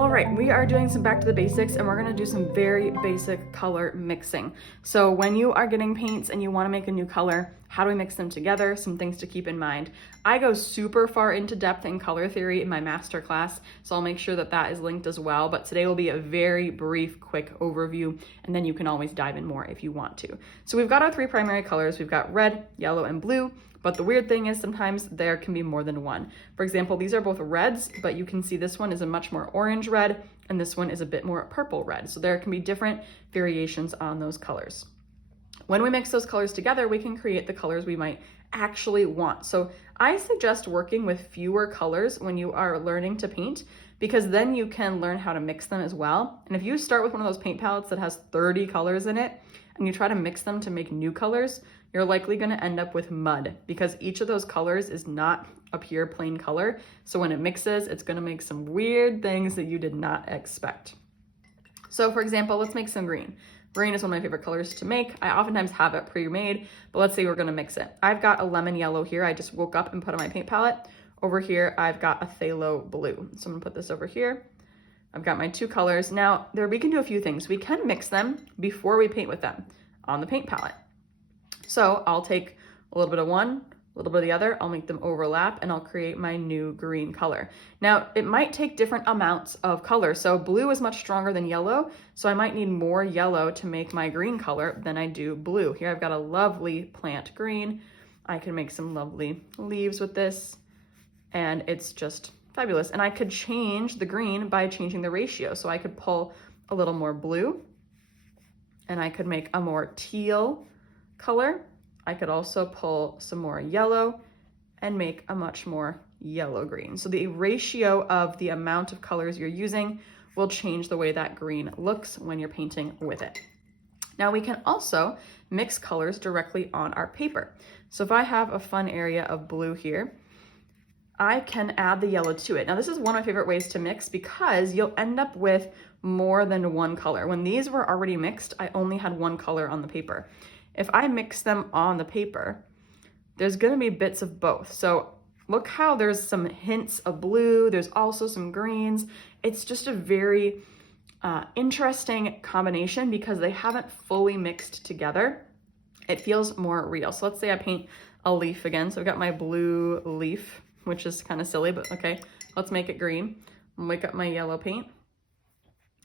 All right, we are doing some back to the basics and we're gonna do some very basic color mixing. So when you are getting paints and you wanna make a new color, how do we mix them together? Some things to keep in mind. I go super far into depth in color theory in my master class, so I'll make sure that that is linked as well. But today will be a very brief, quick overview, and then you can always dive in more if you want to. So we've got our three primary colors. We've got red, yellow, and blue. But the weird thing is sometimes there can be more than one. For example, these are both reds, but you can see this one is a much more orange red, and this one is a bit more purple red. So there can be different variations on those colors. When we mix those colors together, we can create the colors we might actually want. So I suggest working with fewer colors when you are learning to paint, because then you can learn how to mix them as well. And if you start with one of those paint palettes that has 30 colors in it, and you try to mix them to make new colors, you're likely going to end up with mud, because each of those colors is not a pure plain color. So when it mixes, it's going to make some weird things that you did not expect. So for example, let's make some green. Green is one of my favorite colors to make. I oftentimes have it pre-made, but let's say we're going to mix it. I've got a lemon yellow here. I just woke up and put on my paint palette. Over here, I've got a phthalo blue. So I'm going to put this over here. I've got my two colors. Now, we can do a few things. We can mix them before we paint with them on the paint palette. So I'll take a little bit of one, a little bit of the other, I'll make them overlap, and I'll create my new green color. Now, it might take different amounts of color. So blue is much stronger than yellow, so I might need more yellow to make my green color than I do blue. Here I've got a lovely plant green. I can make some lovely leaves with this, and it's just fabulous. And I could change the green by changing the ratio. So I could pull a little more blue, and I could make a more teal color. I could also pull some more yellow and make a much more yellow green. So the ratio of the amount of colors you're using will change the way that green looks when you're painting with it. Now we can also mix colors directly on our paper. So if I have a fun area of blue here, I can add the yellow to it. Now this is one of my favorite ways to mix, because you'll end up with more than one color. When these were already mixed, I only had one color on the paper. If I mix them on the paper, there's gonna be bits of both. So look how there's some hints of blue, there's also some greens. It's just a very interesting combination because they haven't fully mixed together. It feels more real. So let's say I paint a leaf again. So I've got my blue leaf, which is kind of silly, but okay, let's make it green. I'm gonna wake up my yellow paint,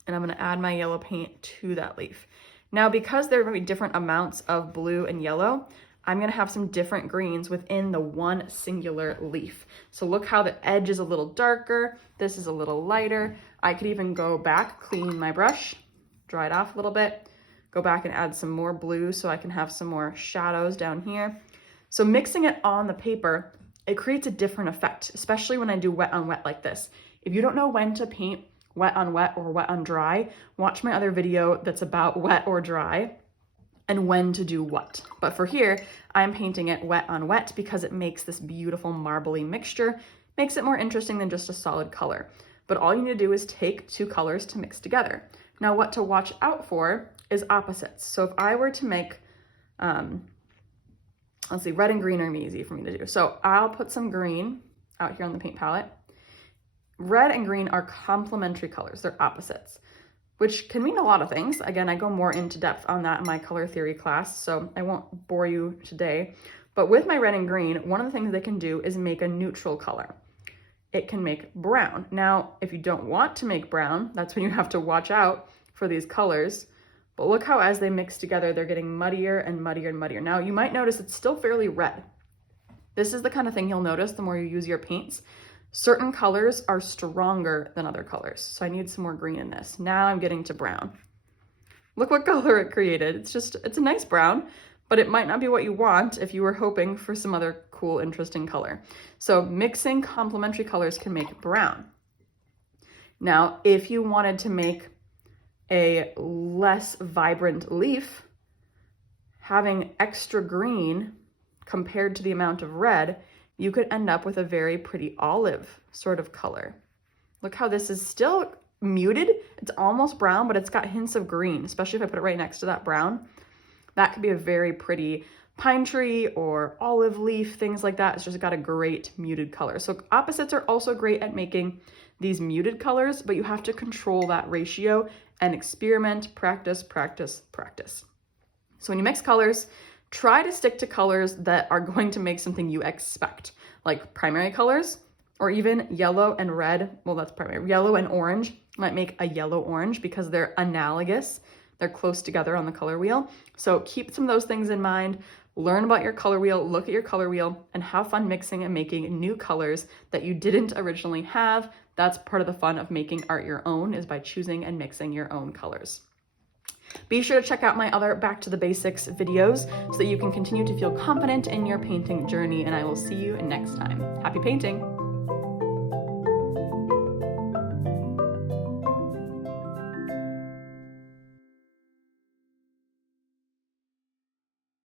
and I'm gonna add my yellow paint to that leaf. Now, because there are going to be different amounts of blue and yellow, I'm going to have some different greens within the one singular leaf. So look how the edge is a little darker. This is a little lighter. I could even go back, clean my brush, dry it off a little bit, go back and add some more blue so I can have some more shadows down here. So mixing it on the paper, it creates a different effect, especially when I do wet on wet like this. If you don't know when to paint wet on wet or wet on dry, watch my other video that's about wet or dry and when to do what. But for here, I'm painting it wet on wet because it makes this beautiful marbly mixture, makes it more interesting than just a solid color. But all you need to do is take two colors to mix together. Now what to watch out for is opposites. So if I were to make, let's see, red and green are easy for me to do. So I'll put some green out here on the paint palette. Red and green are complementary colors, they're opposites, which can mean a lot of things. Again, I go more into depth on that in my color theory class, so I won't bore you today. But with my red and green, one of the things they can do is make a neutral color. It can make brown. Now, if you don't want to make brown, that's when you have to watch out for these colors. But look how as they mix together, they're getting muddier and muddier and muddier. Now, you might notice it's still fairly red. This is the kind of thing you'll notice the more you use your paints. Certain colors are stronger than other colors. So I need some more green in this. Now I'm getting to brown. Look what color it created. It's a nice brown, but it might not be what you want if you were hoping for some other cool, interesting color. So mixing complementary colors can make brown. Now, if you wanted to make a less vibrant leaf, having extra green compared to the amount of red, you could end up with a very pretty olive sort of color. Look how this is still muted. It's almost brown, but it's got hints of green, especially if I put it right next to that brown. That could be a very pretty pine tree or olive leaf, things like that. It's just got a great muted color. So opposites are also great at making these muted colors, but you have to control that ratio and experiment, practice, practice, practice. So when you mix colors, try to stick to colors that are going to make something you expect, like primary colors, or even yellow and red. Well, that's primary. Yellow and orange might make a yellow orange because they're analogous. They're close together on the color wheel. So keep some of those things in mind. Learn about your color wheel, look at your color wheel, and have fun mixing and making new colors that you didn't originally have. That's part of the fun of making art your own, is by choosing and mixing your own colors. Be sure to check out my other Back to the Basics videos so that you can continue to feel confident in your painting journey, and I will see you next time. Happy painting!